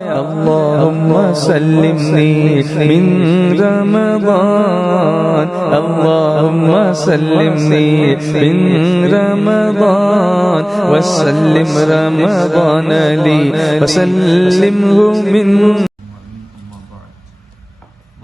اللهم سلمني من رمضان، اللهم سلمني من رمضان، وسلم رمضان لي وسلمه من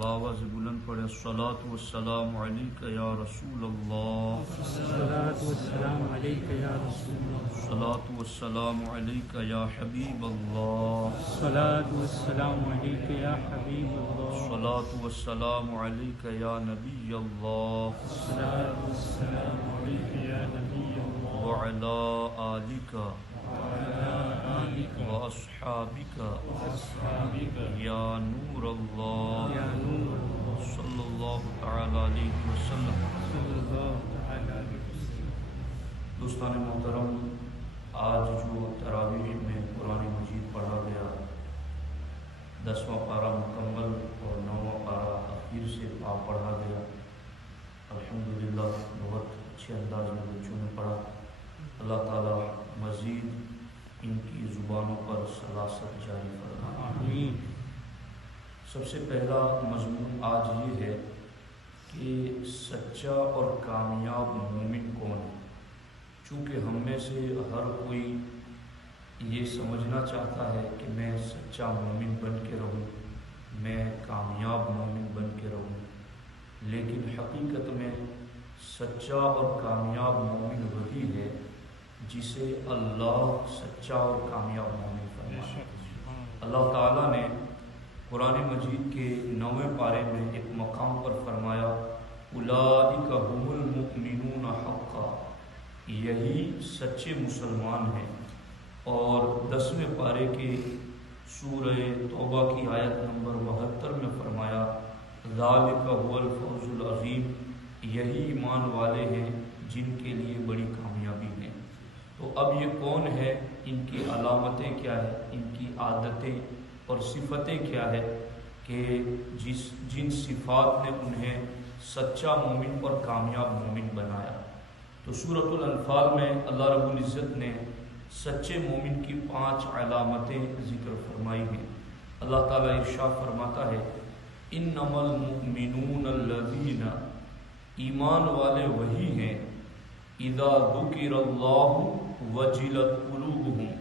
آواز بلند پڑھے الصلاۃ والسلام علیک یا رسول اللہ، الصلاۃ والسلام علیک یا رسول اللہ، الصلاۃ والسلام علیک یا حبیب اللہ، الصلاۃ والسلام علیک یا حبیب اللہ، الصلاۃ والسلام علیک یا نبی اللہ، الصلاۃ والسلام علیک یا نبی اللہ، وعلی آلک وعلی آلک واصحابک واصحابک یا نور اللہ، یا نور اللہ، صلی اللہ تعالی علیہ وسلم۔ صلی اللہ تعالی علیہ وسلم۔ دوستان محترم، آج جو تراویح میں قرآن مجید پڑھا گیا، 10واں پارہ مکمل اور 9واں پارہ اخیر سے پڑھا گیا، الحمدللہ بہت اچھے انداز میں بچوں نے پڑھا۔ اللہ تعالیٰ مزید ان کی زبانوں پر سلاست جاری فرمائے۔ آمین۔ سب سے پہلا مضمون آج یہ ہے کہ سچا اور کامیاب مومن کون ہے۔ چونکہ ہم میں سے ہر کوئی یہ سمجھنا چاہتا ہے کہ میں سچا مومن بن کے رہوں، میں کامیاب مومن بن کے رہوں، لیکن حقیقت میں سچا اور کامیاب مومن وہی ہے جسے اللہ سچا اور کامیاب مومن فرماتا ہے۔ اللہ تعالیٰ نے قرآن مجید کے 9ویں پارے میں ایک مقام پر فرمایا اولئک هم المؤمنون حقا، یہی سچے مسلمان ہیں۔ اور 10ویں پارے کے سورہ توبہ کی آیت نمبر 72 میں فرمایا ذالک هو الفوز العظیم، یہی ایمان والے ہیں جن کے لیے بڑی کامیابی ہے۔ تو اب یہ کون ہے، ان کی علامتیں کیا ہے، ان کی عادتیں اور صفتیں کیا ہے کہ جن صفات نے انہیں سچا مومن اور کامیاب مومن بنایا۔ تو سورۃ الانفال میں اللہ رب العزت نے سچے مومن کی 5 علامتیں ذکر فرمائی ہیں۔ اللہ تعالیٰ ارشاد فرماتا ہے انما المؤمنون الذین، ایمان والے وہی ہیں اذا ذکر اللہ وجلت قلوبہم،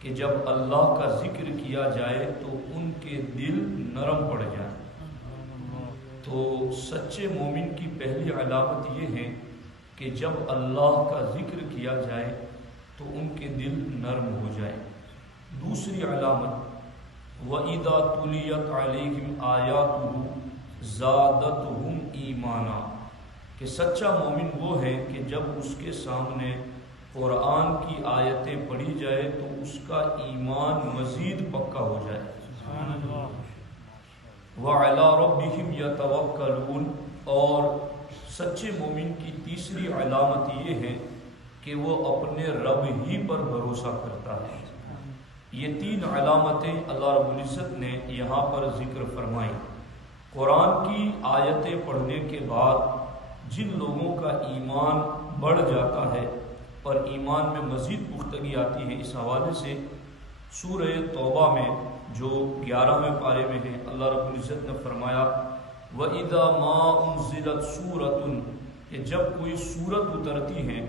کہ جب اللہ کا ذکر کیا جائے تو ان کے دل نرم پڑ جائیں۔ تو سچے مومن کی پہلی علامت یہ ہے کہ جب اللہ کا ذکر کیا جائے تو ان کے دل نرم ہو جائے۔ دوسری علامت وَإِذَا تُلِيَتْ عَلَيْهِمْ آيَاتُهُ زَادَتْهُمْ إِيمَانًا، کہ سچا مومن وہ ہے کہ جب اس کے سامنے قرآن کی آیتیں پڑھی جائے تو اس کا ایمان مزید پکا ہو جائے۔ سبحان اللہ۔ وَعَلَىٰ رَبِّهِمْ يَتَوَكَّلُونَ، اور سچے مومن کی تیسری علامت یہ ہے کہ وہ اپنے رب ہی پر بھروسہ کرتا ہے۔ یہ 3 علامتیں اللہ رب العزت نے یہاں پر ذکر فرمائی۔ قرآن کی آیتیں پڑھنے کے بعد جن لوگوں کا ایمان بڑھ جاتا ہے اور ایمان میں مزید پختگی آتی ہے، اس حوالے سے سورہ توبہ میں جو 11ویں پارے میں ہے، اللہ رب العزت نے فرمایا وَإِذَا مَا أُنزِلَتْ سُورَةٌ، کہ جب کوئی سورت اترتی ہے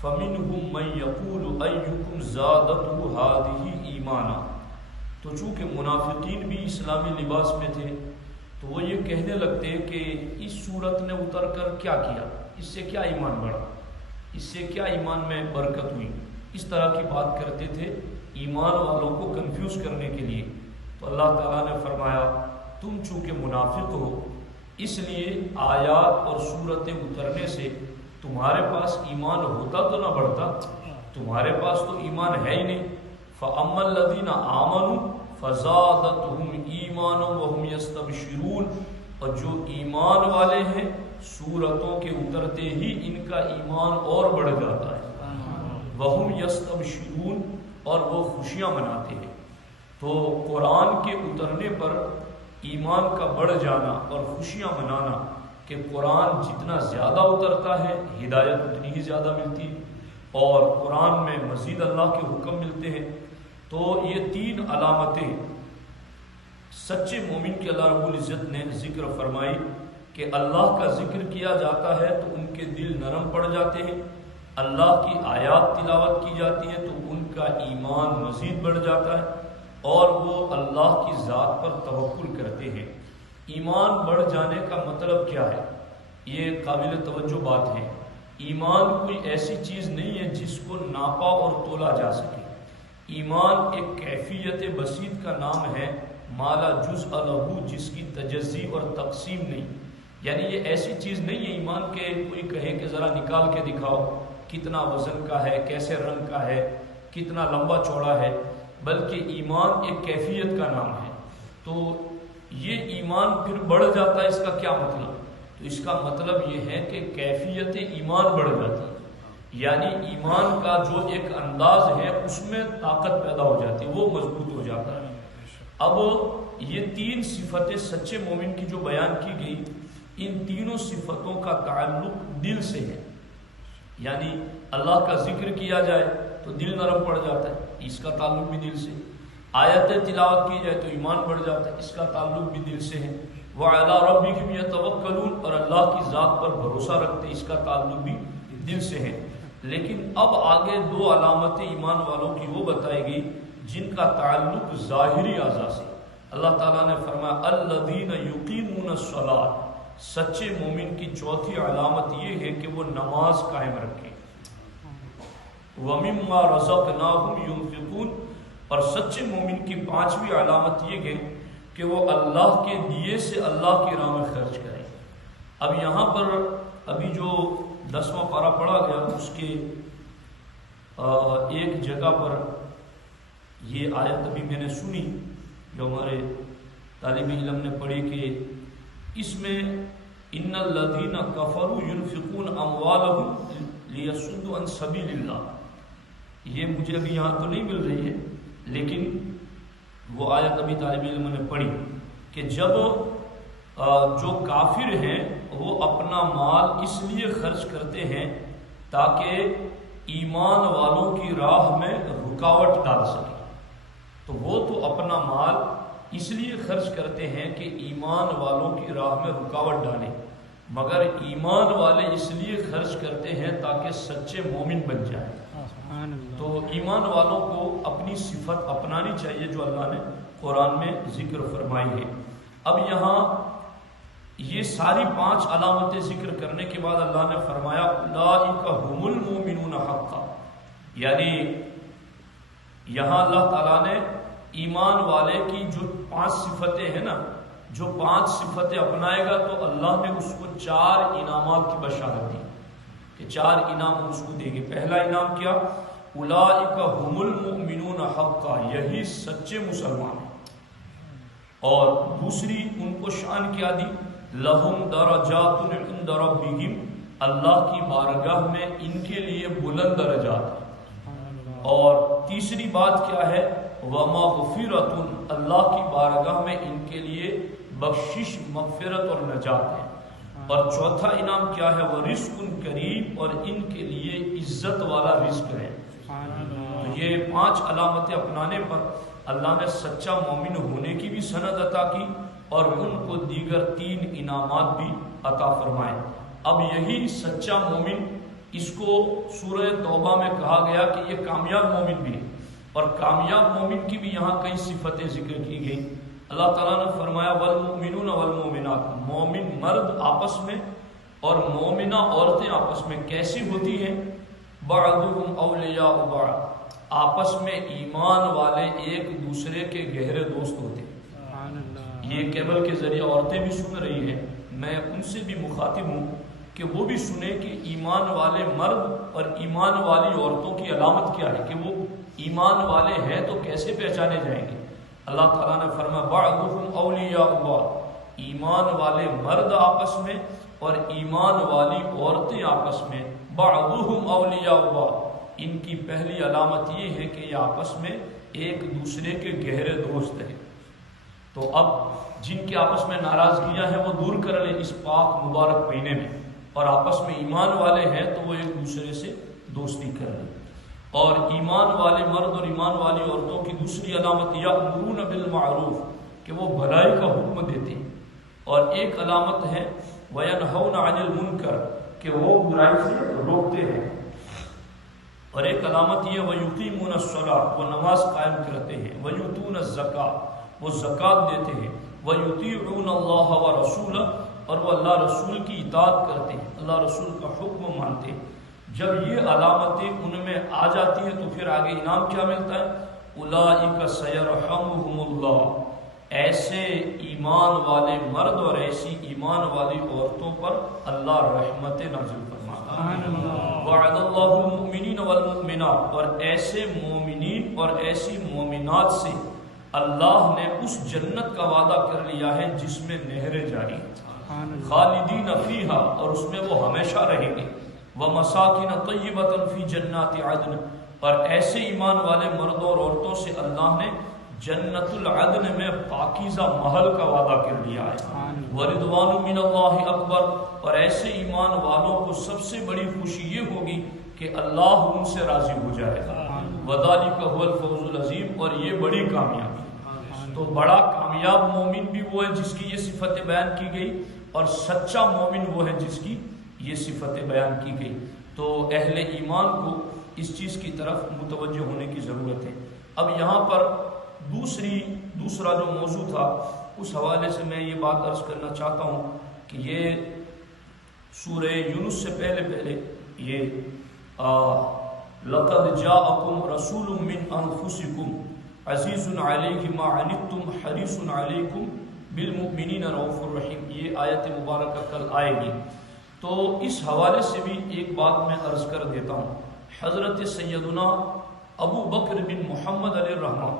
فَمِنْهُمْ مَنْ يَقُولُ أَيُّكُمْ زَادَتْهُ هَٰذِهِ إِيمَانًا، تو چونکہ منافقین بھی اسلامی لباس میں تھے تو وہ یہ کہنے لگتے کہ اس سورت نے اتر کر کیا کیا، اس سے کیا ایمان بڑھا، اس سے کیا ایمان میں برکت ہوئی، اس طرح کی بات کرتے تھے ایمان والوں کو کنفیوز کرنے کے لیے۔ تو اللہ تعالیٰ نے فرمایا تم چونکہ منافق ہو اس لیے آیات اور سورتیں اترنے سے تمہارے پاس ایمان ہوتا تو نہ بڑھتا، تمہارے پاس تو ایمان ہے ہی نہیں۔ فَأَمَّا الَّذِينَ آمَنُوا فَزَادَتْهُمْ إِيمَانًا وَهُمْ يَسْتَبْشِرُونَ، اور جو ایمان والے ہیں سورتوں کے اترتے ہی ان کا ایمان اور بڑھ جاتا ہے۔ وَهُمْ يَسْتَبْشِرُونَ، اور وہ خوشیاں مناتے ہیں۔ تو قرآن کے اترنے پر ایمان کا بڑھ جانا اور خوشیاں منانا کہ قرآن جتنا زیادہ اترتا ہے ہدایت اتنی ہی زیادہ ملتی ہے، اور قرآن میں مزید اللہ کے حکم ملتے ہیں۔ تو یہ 3 علامتیں سچے مومن کے اللہ رب العزت نے ذکر فرمائی کہ اللہ کا ذکر کیا جاتا ہے تو ان کے دل نرم پڑ جاتے ہیں، اللہ کی آیات تلاوت کی جاتی ہے تو ان کا ایمان مزید بڑھ جاتا ہے اور وہ اللہ کی ذات پر توکل کرتے ہیں۔ ایمان بڑھ جانے کا مطلب کیا ہے؟ یہ قابل توجہ بات ہے۔ ایمان کوئی ایسی چیز نہیں ہے جس کو ناپا اور تولا جا سکے۔ ایمان ایک کیفیت بسیط کا نام ہے، مالا جزء لہو، جس کی تجزی اور تقسیم نہیں، یعنی یہ ایسی چیز نہیں ہے ایمان کے کوئی کہے کہ ذرا نکال کے دکھاؤ کتنا وزن کا ہے، کیسے رنگ کا ہے، کتنا لمبا چوڑا ہے، بلکہ ایمان ایک کیفیت کا نام ہے۔ تو یہ ایمان پھر بڑھ جاتا ہے، اس کا کیا مطلب؟ تو اس کا مطلب یہ ہے کہ کیفیت ایمان بڑھ جاتی ہے، یعنی ایمان کا جو ایک انداز ہے اس میں طاقت پیدا ہو جاتی ہے، وہ مضبوط ہو جاتا ہے۔ اب یہ 3 صفتیں سچے مومن کی جو بیان کی گئی، ان تینوں صفتوں کا تعلق دل سے ہے، یعنی اللہ کا ذکر کیا جائے تو دل نرم پڑ جاتا ہے، اس کا تعلق بھی دل سے، آیتیں تلاوت کی جائے تو ایمان بڑھ جاتا ہے، اس کا تعلق بھی دل سے ہے، وَعَلَىٰ رَبِّهِمْ يَتَوَكَّلُونَ، اور اللہ کی ذات پر بھروسہ رکھتے، اس کا تعلق بھی دل سے ہے۔ لیکن اب آگے 2 علامتیں ایمان والوں کی وہ بتائی گئی جن کا تعلق ظاہری اعضاء سے۔ اللہ تعالیٰ نے فرمایا الذین یقیمون الصلاۃ، سچے مومن کی چوتھی علامت یہ ہے کہ وہ نماز قائم رکھے، وَمِمَّا رَزَقْنَاهُمْ يُنْفِقُونَ، اور سچے مومن کی 5ویں علامت یہ ہے کہ وہ اللہ کے دیے سے اللہ کی راہ میں خرچ کریں۔ اب یہاں پر ابھی جو 10واں پارہ پڑھا گیا اس کے ایک جگہ پر یہ آیت ابھی میں نے سنی جو ہمارے طالب علم نے پڑھی کہ اس میں ان الذین کفروا ينفقون اموالهم لیصدوا عن سبیل اللہ، یہ مجھے ابھی یہاں تو نہیں مل رہی ہے، لیکن وہ آیت ابھی طالب علم نے پڑھی کہ جب جو کافر ہیں وہ اپنا مال اس لیے خرچ کرتے ہیں تاکہ ایمان والوں کی راہ میں رکاوٹ ڈال سکے، تو وہ تو اپنا مال اس لیے خرچ کرتے ہیں کہ ایمان والوں کی راہ میں رکاوٹ ڈالیں، مگر ایمان والے اس لیے خرچ کرتے ہیں تاکہ سچے مومن بن جائیں۔ تو ایمان والوں کو اپنی صفت اپنانی چاہیے جو اللہ نے قرآن میں ذکر فرمائی ہے۔ اب یہاں یہ ساری 5 علامتیں ذکر کرنے کے بعد اللہ نے فرمایا اولئک هم المؤمنون حقا، یعنی یہاں اللہ تعالیٰ نے ایمان والے کی جو 5 صفتیں ہیں نا، جو 5 صفتیں اپنائے گا تو اللہ نے اس کو 4 انعامات کی بشارت دی کہ 4 انعام اس کو دیں گے۔ پہلا انعام کیا؟ اولئک هم المؤمنون حقا، یہی سچے مسلمان ہیں۔ اور دوسری ان کو شان کیا دی؟ لہم درجات عند ربہم، اللہ کی بارگاہ میں ان کے لیے بلند درجات ہیں۔ اور تیسری بات کیا ہے؟ ومغفرۃ، اللہ کی بارگاہ میں ان کے لیے بخشش، مغفرت اور نجات ہے۔ اور چوتھا انعام کیا ہے؟ ورزق کریم، اور ان کے لیے عزت والا رزق ہے۔ تو یہ 5 علامتیں اپنانے پر اللہ نے سچا مومن ہونے کی بھی سند عطا کی اور ان کو دیگر 3 انعامات بھی عطا فرمائے۔ اب یہی سچا مومن، اس کو سورہ توبہ میں کہا گیا کہ یہ کامیاب مومن بھی ہے، اور کامیاب مومن کی بھی یہاں کئی صفتیں ذکر کی گئی۔ اللہ تعالیٰ نے فرمایا والمؤمنون والمؤمنات، مومن مرد آپس میں اور مومنہ عورتیں آپس میں کیسی ہوتی ہیں؟ بعضهم اولیاء بعض، آپس میں ایمان والے ایک دوسرے کے گہرے دوست ہوتے ہیں۔ یہ کیبل کے ذریعے عورتیں بھی سن رہی ہیں، میں ان سے بھی مخاطب ہوں کہ وہ بھی سنیں کہ ایمان والے مرد اور ایمان والی عورتوں کی علامت کیا ہے، کہ وہ ایمان والے ہیں تو کیسے پہچانے جائیں گے۔ اللہ تعالیٰ نے فرمایا بعضهم اولیاء بعض، ایمان والے مرد آپس میں اور ایمان والی عورتیں آپس میں، بعضهم اولیاء بعض، ان کی پہلی علامت یہ ہے کہ یہ آپس میں ایک دوسرے کے گہرے دوست ہیں۔ تو اب جن کے آپس میں ناراضگیاں ہیں وہ دور کر لیں اس پاک مبارک مہینے میں، اور آپس میں ایمان والے ہیں تو وہ ایک دوسرے سے دوستی کر لیں۔ اور ایمان والے مرد اور ایمان والی عورتوں کی دوسری علامت یأمرون بالمعروف کہ وہ بھلائی کا حکم دیتے ہیں، اور ایک علامت ہے وینہون عن المنکر کہ وہ برائی سے روکتے ہیں، اور ایک علامت یہ ویقیمون الصلاۃ وہ نماز قائم کرتے ہیں، ویؤتون الزکاۃ وہ زکوٰۃ دیتے ہیں، ویطیعون اللہ ورسولہ اور وہ اللہ رسول کی اطاعت کرتے ہیں، اللہ رسول کا حکم مانتے ہیں۔ جب یہ علامتیں ان میں آ جاتی ہیں تو پھر آگے انعام کیا ملتا ہے؟ اولئک سیرحمہم اللہ، ایسے ایمان والے مرد اور ایسی ایمان والی عورتوں پر اللہ رحمت نازل فرماتا ہے۔ وعد اللہ المؤمنین والمؤمنات، اور ایسے مومنین اور ایسی مومنات سے اللہ نے اس جنت کا وعدہ کر لیا ہے جس میں نہریں جاری ہیں، خالدین فیہا اور اس میں وہ ہمیشہ رہیں گے، ومساکن طیبۃ فی جنات عدن، اور ایسے ایمان والے مردوں اور عورتوں سے اللہ نے جنت العدن میں پاکیزہ محل کا وعدہ کر لیا ہے، ورضوان من اللہ اکبر، اور ایسے ایمان والوں کو سب سے بڑی خوشی یہ ہوگی کہ اللہ ان سے راضی ہو جائے گا، وذالک هو الفوز العظیم، اور یہ بڑی کامیابی۔ تو بڑا کامیاب مومن بھی وہ ہے جس کی یہ صفت بیان کی گئی، اور سچا مومن وہ ہے جس کی یہ صفت بیان کی گئی۔ تو اہل ایمان کو اس چیز کی طرف متوجہ ہونے کی ضرورت ہے۔ اب یہاں پر دوسرا جو موضوع تھا اس حوالے سے میں یہ بات عرض کرنا چاہتا ہوں کہ یہ سورہ یونس سے پہلے یہ لقد جاءکم رسول من انفسکم عزیز علیہ ما عنتم حریص علیکم بالمؤمنین رؤوف الرحیم، یہ آیت مبارکہ کل آئے گی۔ تو اس حوالے سے بھی ایک بات میں عرض کر دیتا ہوں۔ حضرت سیدنا ابو بکر بن محمد علیہ الرحمہ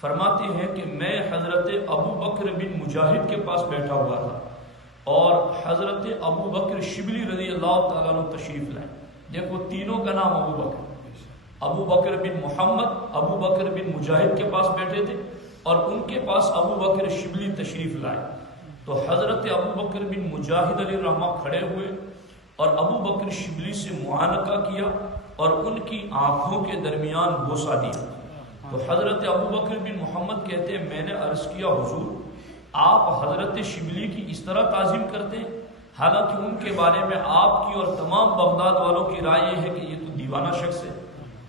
فرماتے ہیں کہ میں حضرت ابو بکر بن مجاہد کے پاس بیٹھا ہوا تھا، اور حضرت ابو بکر شبلی رضی اللہ تعالیٰ عنہ تشریف لائے۔ دیکھو تینوں کا نام ابو بکر، ابو بکر بن محمد، ابو بکر بن مجاہد کے پاس بیٹھے تھے، اور ان کے پاس ابو بکر شبلی تشریف لائے۔ تو حضرت ابو بکر بن مجاہد علیہ الرحمہ کھڑے ہوئے اور ابو بکر شبلی سے معانقہ کیا اور ان کی آنکھوں کے درمیان بوسہ دیا۔ تو حضرت ابو بکر بن محمد کہتے ہیں میں نے عرض کیا حضور آپ حضرت شبلی کی اس طرح تعظیم کرتے ہیں، حالانکہ ان کے بارے میں آپ کی اور تمام بغداد والوں کی رائے یہ ہے کہ یہ تو دیوانہ شخص ہے،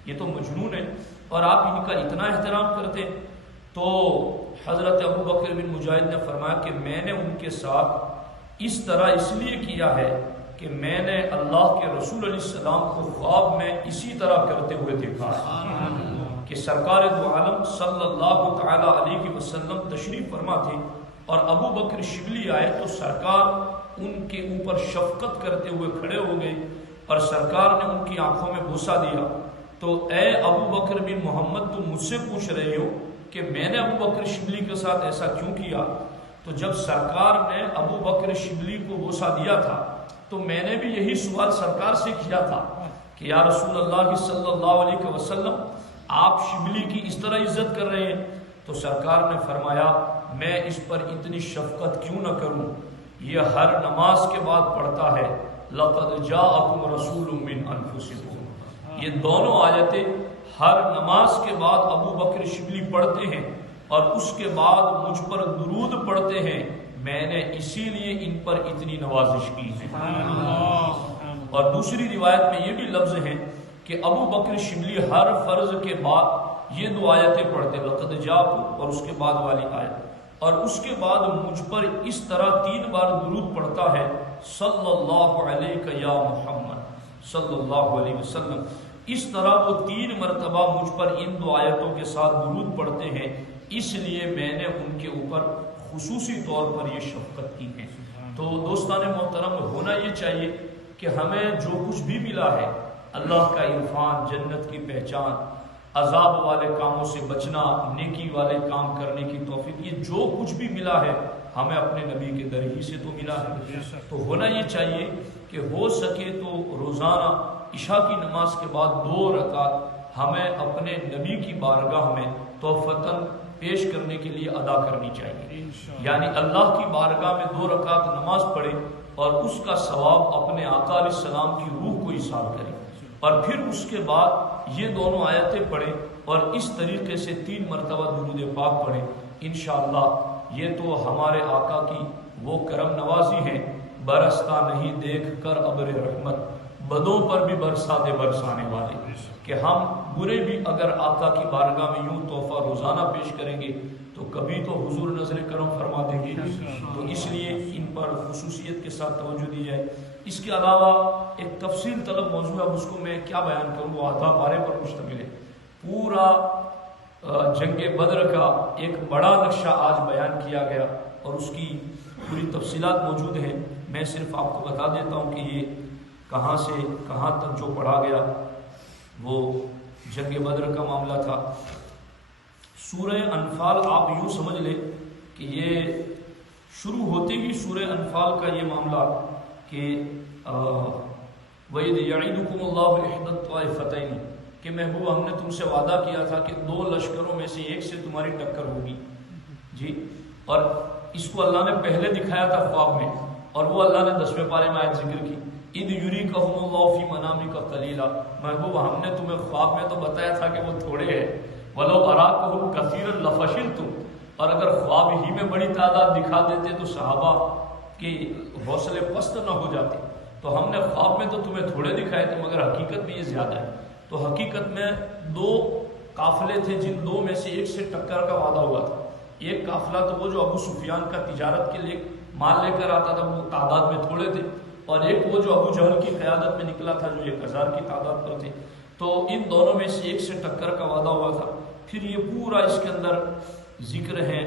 یہ تو مجنون ہے، اور آپ ان کا اتنا احترام کرتے ہیں۔ تو حضرت ابو بکر بن مجاہد نے فرمایا کہ میں نے ان کے ساتھ اس طرح اس لیے کیا ہے کہ میں نے اللہ کے رسول علیہ السلام کو خواب میں اسی طرح کرتے ہوئے دیکھا ہے کہ سرکار دو عالم صلی اللہ تعالی علیہ وسلم تشریف فرما تھے، اور ابو بکر شبلی آئے تو سرکار ان کے اوپر شفقت کرتے ہوئے کھڑے ہو گئے، اور سرکار نے ان کی آنکھوں میں بوسہ دیا۔ تو اے ابو بکر بن محمد تم مجھ سے پوچھ رہے ہو کہ میں نے ابو بکر شبلی کے ساتھ ایسا کیوں کیا؟ تو جب سرکار نے ابو بکر شبلی کو بوسہ دیا تھا تو میں نے بھی یہی سوال سرکار سے کیا تھا کہ یا رسول اللہ صلی اللہ علیہ وسلم آپ شبلی کی اس طرح عزت کر رہے ہیں؟ تو سرکار نے فرمایا میں اس پر اتنی شفقت کیوں نہ کروں، یہ ہر نماز کے بعد پڑھتا ہے لقد جاءکم رسول من انفسکم۔ یہ دونوں آیتیں ہر نماز کے بعد ابو بکر شبلی پڑھتے ہیں اور اس کے بعد مجھ پر درود پڑھتے ہیں، میں نے اسی لیے ان پر اتنی نوازش کی ہے۔ اور دوسری روایت میں یہ بھی لفظ ہے کہ ابو بکر شبلی ہر فرض کے بعد یہ دو آیتیں پڑھتے لقد جاءکم اور اس کے بعد والی آیت، اور اس کے بعد مجھ پر اس طرح 3 بار درود پڑھتا ہے صلی اللہ علیہ یا محمد صلی اللہ علیہ وسلم۔ اس طرح وہ 3 مرتبہ مجھ پر ان 2 آیتوں کے ساتھ درود پڑھتے ہیں، اس لیے میں نے ان کے اوپر خصوصی طور پر یہ شفقت کی ہے۔ تو دوستان محترم ہونا یہ چاہیے کہ ہمیں جو کچھ بھی ملا ہے، اللہ کا عرفان، جنت کی پہچان، عذاب والے کاموں سے بچنا، نیکی والے کام کرنے کی توفیق، یہ جو کچھ بھی ملا ہے ہمیں اپنے نبی کے در ہی سے تو ملا ہے۔ تو ہونا یہ چاہیے کہ ہو سکے تو روزانہ عشاء کی نماز کے بعد 2 رکعت ہمیں اپنے نبی کی بارگاہ میں تحفتاً پیش کرنے کے لیے ادا کرنی چاہیے، یعنی اللہ کی بارگاہ میں 2 رکعت نماز پڑھے اور اس کا ثواب اپنے آقا علیہ السلام کی روح کو ایصال کرے، اور پھر اس کے بعد یہ دونوں آیتیں پڑھیں اور اس طریقے سے 3 مرتبہ درود پاک پڑھیں، انشاءاللہ یہ تو ہمارے آقا کی وہ کرم نوازی ہے، برستا نہیں دیکھ کر ابر رحمت، بدوں پر بھی برسا دے برسانے والے، کہ ہم برے بھی اگر آقا کی بارگاہ میں یوں تحفہ روزانہ پیش کریں گے تو کبھی تو حضور نظر کرم فرما دیں گے، تو اس لیے ان پر خصوصیت کے ساتھ توجہ دی جائے۔ اس کے علاوہ ایک تفصیل طلب موضوع ہے، اس کو میں کیا بیان کروں، وہ آدھا پارے پر مشتمل ہے، پورا جنگ بدر کا ایک بڑا نقشہ آج بیان کیا گیا اور اس کی پوری تفصیلات موجود ہیں۔ میں صرف آپ کو بتا دیتا ہوں کہ یہ کہاں سے کہاں تک جو پڑھا گیا وہ جنگ بدر کا معاملہ تھا۔ سورہ انفال آپ یوں سمجھ لیں کہ یہ شروع ہوتے ہی سورہ انفال کا یہ معاملہ کہ وَإِذْ يَعِدُكُمُ اللَّهُ إِحْدَى الطَّائِفَتَيْنِ، کہ محبوب ہم نے تم سے وعدہ کیا تھا کہ 2 لشکروں میں سے ایک سے تمہاری ٹکر ہوگی جی، اور اس کو اللہ نے پہلے دکھایا تھا خواب میں، اور وہ اللہ نے 10ویں پارے میں آیت ذکر کی، اِذْ يُرِيكَهُمُ اللَّهُ فِي مَنَامِكَ قَلِيلًا، محبوب ہم نے تمہیں خواب میں تو بتایا تھا کہ وہ تھوڑے ہیں، وَلَوْ أَرَاكَهُمْ كَثِيرًا لَفَشِلْتُمْ، اور اگر خواب ہی میں بڑی تعداد دکھا دیتے تو صحابہ کے حوصلے پست نہ ہو جاتے، تو ہم نے خواب میں تو تمہیں تھوڑے دکھائے تھے مگر حقیقت میں یہ زیادہ ہے۔ تو حقیقت میں 2 قافلے تھے جن 2 میں سے ایک سے ٹکر کا وعدہ ہوا تھا۔ ایک قافلہ تو وہ جو ابو سفیان کا تجارت کے لیے مال لے کر آتا تھا، وہ تعداد میں تھوڑے تھے، اور ایک وہ جو ابو جہل کی قیادت میں نکلا تھا جو 1000 کی تعداد پر تھے، تو ان دونوں میں سے ایک سے ٹکر کا وعدہ ہوا تھا۔ پھر یہ پورا اس کے اندر ذکر ہے،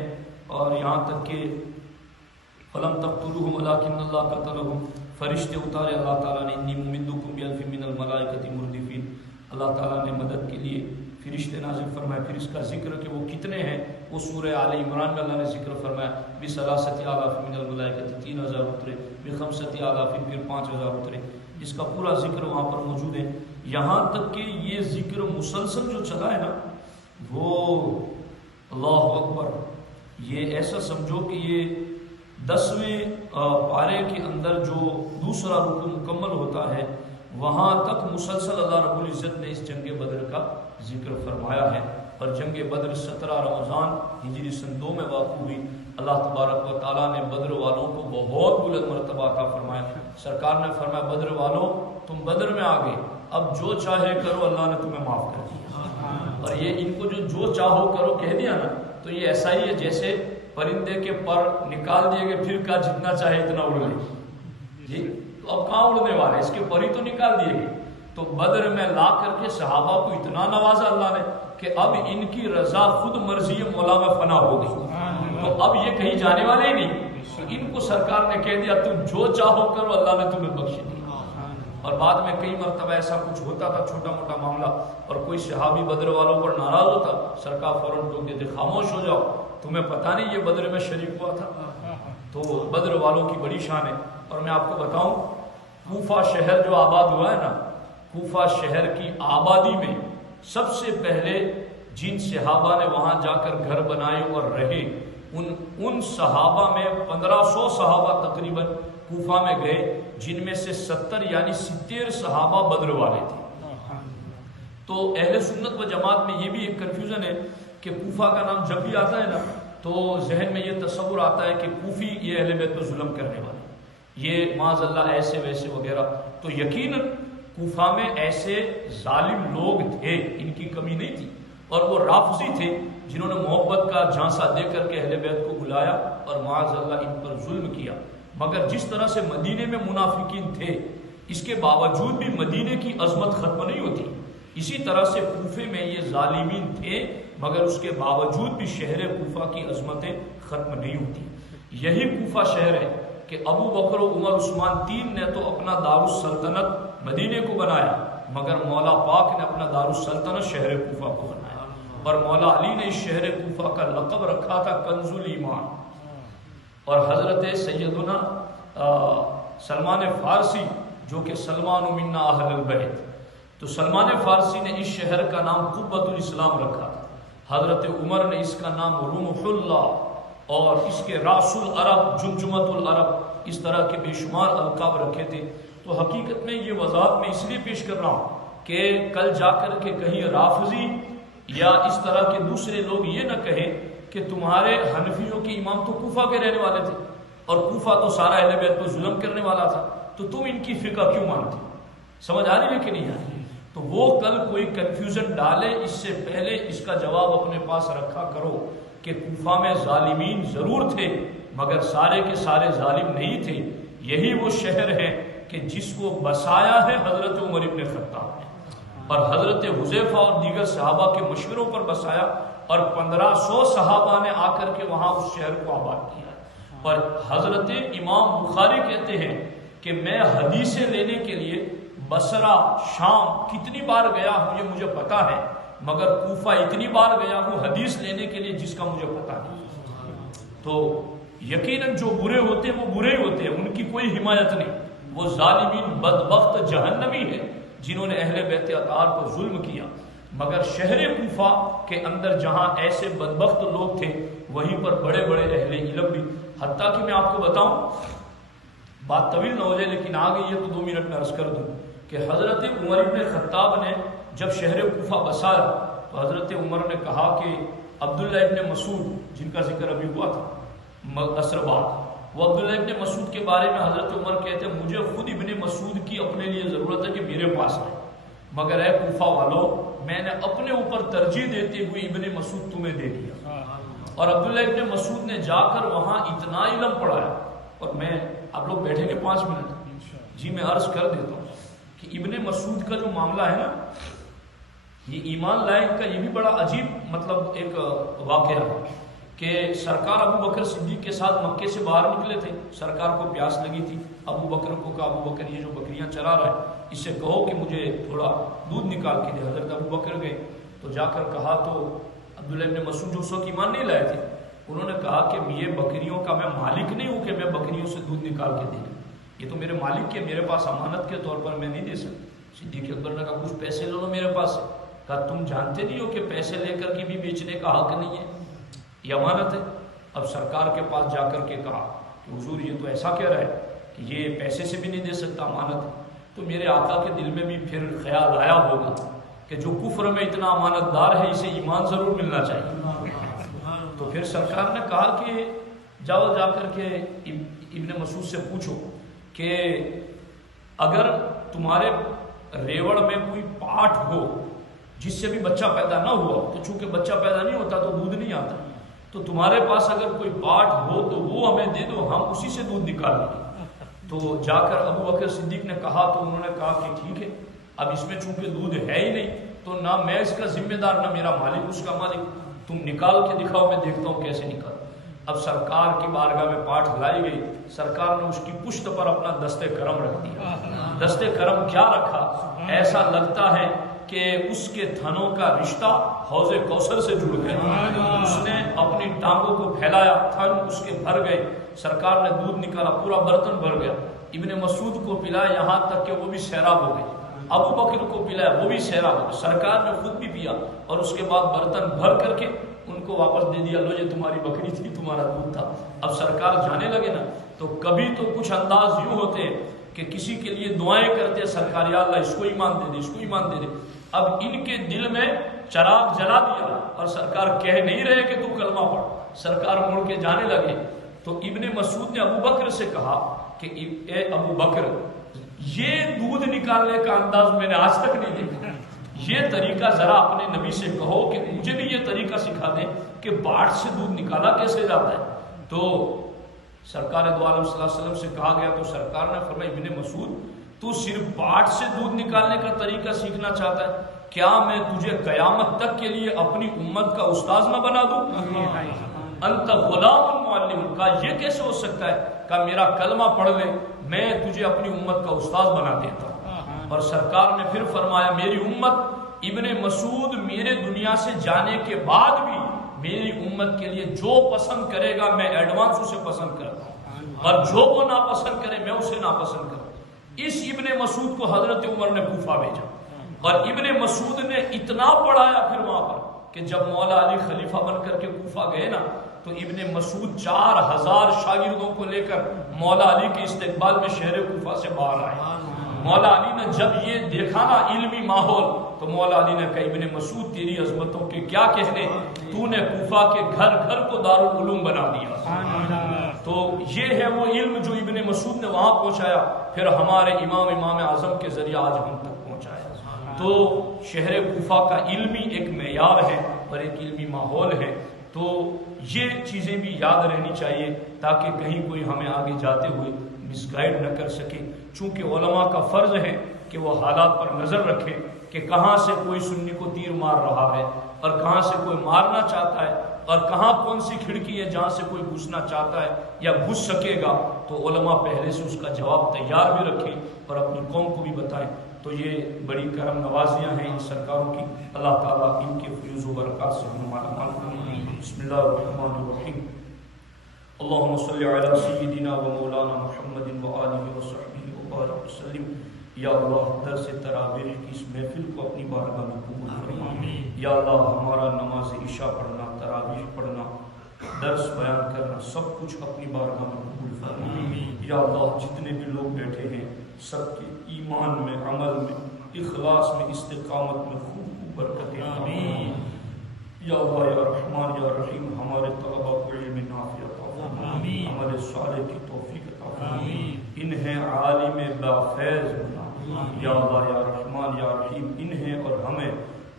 اور یہاں تک کہ فَلَمْ تَقْتُلُوهُمْ وَلَٰكِنَّ اللَّهَ قَتَلَهُمْ، فرشتے اتارے اللہ تعالیٰ نے، اِنِّي مُمِدُّكُمْ بِأَلْفٍ مِّنَ الْمَلَائِكَةِ مُرْدِفِينَ، اللہ تعالیٰ نے مدد کے لیے فرشتے نازل فرمائے۔ پھر اس کا ذکر کہ وہ کتنے ہیں وہ سورہ آل عمران میں اللہ نے ذکر فرمایا، بِثَلَاثَةِ آلَافٍ مِّنَ الْمَلَائِكَةِ 3000 اترے، بِخَمْسَةِ آلَافٍ پھر 5000 اترے، اس کا پورا ذکر وہاں پر موجود ہے۔ یہاں تک کہ یہ ذکر مسلسل جو چلا ہے نا، وہ اللہ اکبر، یہ ایسا سمجھو کہ یہ 10ویں پارے کے اندر جو دوسرا رکن مکمل ہوتا ہے وہاں تک مسلسل اللہ رب العزت نے اس جنگ بدر کا ذکر فرمایا ہے۔ اور جنگ بدر 17 رمضان ہجری سن 2 میں واقع ہوئی۔ اللہ تبارک و تعالیٰ نے بدر والوں کو بہت بلند مرتبہ عطا فرمایا۔ سرکار نے فرمایا بدر والوں تم بدر میں آ گئے، اب جو چاہے کرو اللہ نے تمہیں معاف کر دیا۔ اور یہ ان کو جو چاہو کرو کہہ دیا نا، تو یہ ایسا ہی ہے جیسے پرندے کے پر نکال دیے گئے، پھر کا جتنا چاہے اتنا اڑ لے جی، تو اب کہاں اڑنے والے، اس کے پر ہی تو نکال دیے گئے۔ تو بدر میں لا کر کے صحابہ کو اتنا نوازا اللہ نے کہ اب ان کی رضا خود مرضی مولا میں فنا ہو گئی، تو اب یہ کہیں جانے والے ہی نہیں، تو ان کو سرکار نے کہہ دیا تم جو چاہو کرو اللہ نے تمہیں بخش دیا۔ اور بعد میں کئی مرتبہ ایسا کچھ ہوتا تھا چھوٹا موٹا معاملہ، اور کوئی صحابی بدر والوں پر ناراض ہوتا، سرکار فوراً ٹوک دیتے خاموش ہو جاؤ، تمہیں پتہ نہیں یہ بدر میں شریک ہوا تھا۔ تو بدر والوں کی بڑی شان ہے۔ اور میں آپ کو بتاؤں کوفہ شہر جو آباد ہوا ہے نا، کوفہ شہر کی آبادی میں سب سے پہلے جن صحابہ نے وہاں جا کر گھر بنائے اور رہے، ان صحابہ میں 1500 صحابہ تقریباً کوفہ میں گئے، جن میں سے 70 یعنی 70 صحابہ بدر والے تھے۔ تو اہل سنت و جماعت میں یہ بھی ایک کنفیوژن ہے کہ کوفہ کا نام جب بھی آتا ہے نا تو ذہن میں یہ تصور آتا ہے کہ کوفی یہ اہل بیت پر ظلم کرنے والے، یہ معاذ اللہ ایسے ویسے وغیرہ۔ تو یقیناً کوفہ میں ایسے ظالم لوگ تھے، ان کی کمی نہیں تھی، اور وہ رافضی تھے جنہوں نے محبت کا جھانسا دے کر کے اہل بیت کو بلایا اور معاذ اللہ ان پر ظلم کیا۔ مگر جس طرح سے مدینے میں منافقین تھے، اس کے باوجود بھی مدینے کی عظمت ختم نہیں ہوتی، اسی طرح سے کوفے میں یہ ظالمین تھے مگر اس کے باوجود بھی شہر کوفہ کی عظمتیں ختم نہیں ہوتی۔ یہی کوفہ شہر ہے کہ ابو بکر و عمر عثمان 3 نے تو اپنا دارالسلطنت مدینے کو بنایا، مگر مولا پاک نے اپنا دارالسلطنت شہر کوفہ کو بنایا، اور مولا علی نے اس شہر کوفہ کا لقب رکھا تھا کنز الایمان۔ اور حضرت سیدنا سلمان فارسی جو کہ سلمان منا اہل البیت، تو سلمان فارسی نے اس شہر کا نام قبۃ الاسلام رکھا تھا، حضرت عمر نے اس کا نام رمح اللہ اور اس کے راس العرب، جمجمۃ العرب، اس طرح کے بے شمار القاب رکھے تھے۔ تو حقیقت میں یہ وضاحت میں اس لیے پیش کر رہا ہوں کہ کل جا کر کے کہیں رافضی یا اس طرح کے دوسرے لوگ یہ نہ کہیں کہ تمہارے حنفیوں کے امام تو کوفہ کے رہنے والے تھے اور کوفہ تو سارا اہل بیت پر ظلم کرنے والا تھا، تو تم ان کی فقہ کیوں مانتے؟ سمجھ آ رہی ہے کہ نہیں آ رہی؟ تو وہ کل کوئی کنفیوژن ڈالے اس سے پہلے اس کا جواب اپنے پاس رکھا کرو کہ کوفہ میں ظالمین ضرور تھے مگر سارے کے سارے ظالم نہیں تھے۔ یہی وہ شہر ہے کہ جس کو بسایا ہے حضرت عمر ابن خطاب نے، اور حضرت حذیفہ اور دیگر صحابہ کے مشوروں پر بسایا، اور 1500 صحابہ نے آ کر کے وہاں اس شہر کو آباد کیا۔ اور حضرت امام بخاری کہتے ہیں کہ میں حدیثیں لینے کے لیے بصرہ شام کتنی بار گیا ہوں یہ مجھے پتا ہے، مگر کوفہ اتنی بار گیا ہوں حدیث لینے کے لیے جس کا مجھے پتا نہیں۔ تو یقیناً جو برے ہوتے ہیں وہ برے ہی ہوتے ہیں، ان کی کوئی حمایت نہیں، وہ ظالمین بدبخت جہنمی ہیں جنہوں نے اہل بیت اطہار پر ظلم کیا۔ مگر شہر کوفہ کے اندر جہاں ایسے بدبخت لوگ تھے وہیں پر بڑے بڑے اہل علم بھی، حتیٰ کہ میں آپ کو بتاؤں، بات طویل نہ ہو جائے لیکن آ گئی ہے تو 2 منٹ میں عرض کر دوں کہ حضرت عمر ابن خطاب نے جب شہر کوفہ بسایا تو حضرت عمر نے کہا کہ عبداللہ ابن مسعود جن کا ذکر ابھی ہوا تھا عصر بعد، وہ عبداللہ ابن مسعود کے بارے میں حضرت عمر کہتے ہیں مجھے خود ابن مسعود کی اپنے لیے ضرورت ہے کہ میرے پاس آئے، مگر اے کوفہ والوں میں نے اپنے اوپر ترجیح دیتے ہوئے ابن مسعود تمہیں دے دیا۔ اور عبداللہ ابن مسعود نے جا کر وہاں اتنا علم پڑھایا، اور میں آپ لوگ بیٹھیں گے 5 منٹ، جی میں عرض کر دیتا ہوں کہ ابن مسعود کا جو معاملہ ہے نا، یہ ایمان لائے کا یہ بھی بڑا عجیب مطلب ایک واقعہ ہے کہ سرکار ابو بکر صدیق کے ساتھ مکے سے باہر نکلے تھے، سرکار کو پیاس لگی تھی، ابو بکر کو کہا ابو بکر یہ جو بکریاں چرا رہا ہے اس سے کہو کہ مجھے تھوڑا دودھ نکال کے دے۔ حضرت ابو بکر گئے تو جا کر کہا تو عبداللہ ابن مسعود جو اس وقت ایمان نہیں لائے تھے انہوں نے کہا کہ یہ بکریوں کا میں مالک نہیں ہوں کہ میں بکریوں سے دودھ نکال کے دے دوں، یہ تو میرے مالک کے میرے پاس امانت کے طور پر میں نہیں دے سکتا۔ صدیق اکبر نے کہا کچھ پیسے لے لو میرے پاس سے، کہا تم جانتے نہیں ہو کہ پیسے لے کر کے بھی بیچنے کا حق نہیں ہے، یہ امانت ہے۔ اب سرکار کے پاس جا کر کے کہا کہ حضور یہ تو ایسا کہہ رہا ہے کہ یہ پیسے سے بھی نہیں دے سکتا، امانت ہے۔ تو میرے آقا کے دل میں بھی پھر خیال آیا ہوگا کہ جو کفر میں اتنا امانت دار ہے اسے ایمان ضرور ملنا چاہیے۔ تو پھر سرکار نے کہا کہ جاؤ جا کر کے ابن مسعود سے پوچھو کہ اگر تمہارے ریوڑ میں کوئی پاٹ ہو جس سے بھی بچہ پیدا نہ ہوا، تو چونکہ بچہ پیدا نہیں ہوتا تو دودھ نہیں آتا، تو تمہارے پاس اگر کوئی پاٹ ہو تو وہ ہمیں دے دو، ہم اسی سے دودھ نکال لیں گے۔ تو جا کر ابو بکر صدیق نے کہا تو انہوں نے کہا کہ ٹھیک ہے، اب اس میں چونکہ دودھ ہے ہی نہیں تو نہ میں اس کا ذمہ دار نہ میرا مالک اس کا مالک، تم نکال کے دکھاؤ میں دیکھتا ہوں کیسے نکال۔ اب سرکار کی بارگاہ میں پاٹ لائی گئی، سرکار نے اس کی پشت پر اپنا دست کرم رکھ دیا۔ دست کرم کیا رکھا؟ ایسا لگتا ہے کہ اس کے تھنوں کا رشتہ حوض کوثر سے جڑ گیا۔ اس نے اپنی ٹانگوں کو پھیلایا، تھن اس کے بھر گئے، سرکار نے دودھ نکالا، پورا برتن بھر گیا، ابن مسعود کو پلایا یہاں تک کہ وہ بھی سیراب ہو گئے، ابو بکر کو پلایا وہ بھی سیراب ہو گئے، سرکار نے خود بھی پیا، اور اس کے بعد برتن بھر کر کے ان کو واپس دے دیا، لو یہ تمہاری بکری تھی، تمہارا دودھ تھا۔ اب سرکار جانے لگے نا تو کبھی تو کچھ انداز یوں ہوتے کہ کسی کے لیے دعائیں کرتے سرکار یا اللہ اس کو ایمان دے دے، اس کو ایمان دے دے۔ اب ان کے دل میں چراغ جلا دیا اور سرکار کہہ نہیں رہے کہ تو کلمہ پڑھ، سرکار مڑ کے جانے لگے تو ابن مسعود نے ابو بکر سے کہا کہ اے ابو بکر یہ دودھ نکالنے کا انداز میں نے آج تک نہیں دیکھا، یہ طریقہ ذرا اپنے نبی سے کہو کہ مجھے بھی یہ طریقہ سکھا دیں کہ باٹ سے دودھ نکالا کیسے جاتا ہے۔ تو سرکار دو عالم صلی اللہ علیہ وسلم سے کہا گیا تو سرکار نے فرمایا ابن مسعود تو صرف باٹ سے دودھ نکالنے کا طریقہ سیکھنا چاہتا ہے، کیا میں تجھے قیامت تک کے لیے اپنی امت کا استاذ نہ بنا دوں؟ انت غلام معلم، کا یہ کیسے ہو سکتا ہے؟ کہ میرا کلمہ پڑھ لے میں تجھے اپنی امت کا استاذ بنا دیتا ہوں۔ اور سرکار نے پھر فرمایا میری امت ابن مسعود میرے دنیا سے جانے کے بعد بھی میری امت کے لیے جو پسند کرے گا میں ایڈوانس اسے پسند کرتا ہوں، اور جو وہ ناپسند کرے میں اسے ناپسند کرتا ہوں۔ اس ابن مسعود کو حضرت عمر نے کوفہ بھیجا، اور ابن مسعود نے اتنا پڑھایا پھر وہاں پر کہ جب مولا علی خلیفہ بن کر کے کوفہ گئے نا تو ابن مسعود 4000 شاگردوں کو لے کر مولا علی کے استقبال میں شہر کوفہ سے باہر آئے۔ مولا علی نے جب یہ دیکھا نا علمی ماحول تو مولا علی نے کہا ابن مسعود تیری عظمتوں کے کیا کہنے، تو نے کوفہ کے گھر گھر کو دارالعلوم بنا دیا۔ تو یہ ہے وہ علم جو ابن مسعود نے وہاں پہنچایا، پھر ہمارے امام اعظم کے ذریعے آج ہم تک پہنچایا۔ تو شہر کوفہ کا علمی ایک معیار ہے اور ایک علمی ماحول ہے، تو یہ چیزیں بھی یاد رہنی چاہیے تاکہ کہیں کوئی ہمیں آگے جاتے ہوئے مس گائیڈ نہ کر سکے۔ چونکہ علماء کا فرض ہے کہ وہ حالات پر نظر رکھے کہ کہاں سے کوئی سنی کو تیر مار رہا ہے اور کہاں سے کوئی مارنا چاہتا ہے اور کہاں کون سی کھڑکی ہے جہاں سے کوئی گھسنا چاہتا ہے یا گھس سکے گا، تو علماء پہلے سے اس کا جواب تیار بھی رکھیں اور اپنی قوم کو بھی بتائیں۔ تو یہ بڑی کرم نوازیاں ہیں ان سرکاروں کی، اللہ تعالیٰ ان کے فیوز و برکات سے ہمارا مال کریں۔ بسم اللہ الرحمن الرحیم، اللہم صلی علی سیدنا و مولانا محمد و آلہ و صحبہ وبارک وسلم۔ یا اللہ درس تراویح کی اس محفل کو اپنی بارگاہ میں قبول فرما۔ یا اللہ ہمارا نماز عشاء پڑھنا، تراویح پڑھنا، درس بیان کرنا، سب کچھ اپنی بارگاہ میں قبول فرما۔ یا اللہ جتنے بھی لوگ بیٹھے ہیں سب کے ایمان میں، عمل میں، اخلاص میں، استقامت میں خوب برکتیں آمین۔ یا اللہ یا رحمان یا رحیم ہمارے طلباء کو علم نافع عطا فرما، عمل صالح کی توفیق عطا فرما، انہیں عالم بافیض بنا۔ یا اللہ یا رحمان یا رحیم انہیں اور ہمیں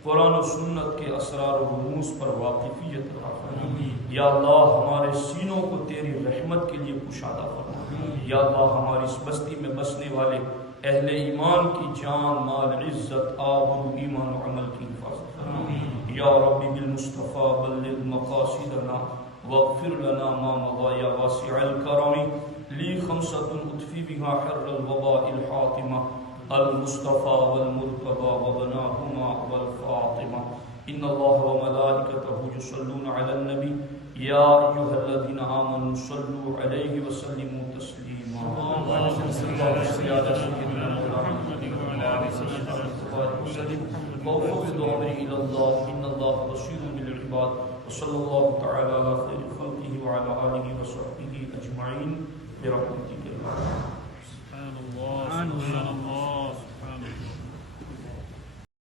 قرآن و سنت کے اسرار و رموز پر واقفیت عطا فرما۔ یا اللہ ہمارے سینوں کو تیری رحمت کے لیے کشادہ فرما۔ یا اللہ ہماری اس بستی میں بسنے والے اہل ایمان کی جان، مال، عزت، آبرو، ایمان و عمل کی حفاظت فرما۔ یا ربی بالمصطفیٰ بلغ مقاصدنا واغفر لنا ما مضى یا واسع الکرم، لی خمسۃ اطفی بها حر الوباء الحاطمہ، المصطفى والمرتضى وبناهما والفاطمة۔ إن الله وملائكته يصلون على النبي يا أيها الذين آمنوا صلوا عليه وسلموا تسليما۔ اللهم صل على سيدنا محمد وعلى آله وصحبه وسلم، وأفوض أمري إلى الله إن الله بصير بالعباد، وصلى الله تعالى على خير خلقه وعلى آله وصحبه أجمعين برحمتك يا الله۔